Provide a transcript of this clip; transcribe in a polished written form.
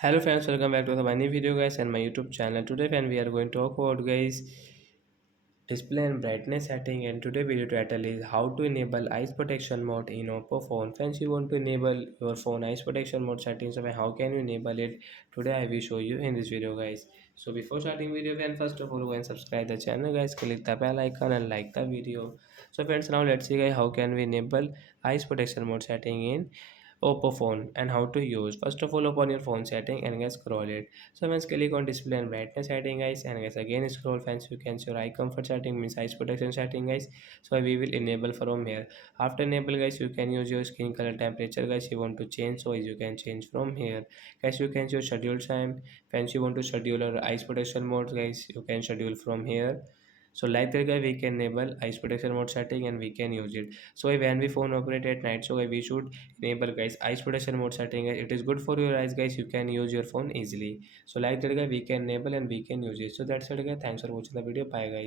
Hello friends, welcome back to my new video guys and my YouTube channel. Today when we are going to talk about guys display and brightness setting, and today video title is how to enable eyes protection mode in Oppo phone. Friends, you want to enable your phone eyes protection mode settings, so how can you enable it? Today I will show you in this video guys. So before starting video, friends, first of all go and subscribe the channel guys, click the bell icon and like the video. So friends, now let's see guys how can we enable eyes protection mode setting in Oppo phone and how to use. First of all, open your phone setting and guys scroll it. So once click on display and brightness setting guys, and guys again scroll friends, you can see your eye comfort setting means eyes protection setting guys. So we will enable from here. After enable guys, you can use your skin color temperature guys you want to change, so you can change from here. Guys, you can use schedule time. Friends, you want to schedule your eyes protection mode guys, you can schedule from here. So like that guy, we can enable eyes protection mode setting and we can use it. So when we phone operate at night, so we should enable guys eyes protection mode setting. It is good for your eyes guys, you can use your phone easily. So like that guy, we can enable and we can use it. So that's it guys, thanks for watching the video, bye guys.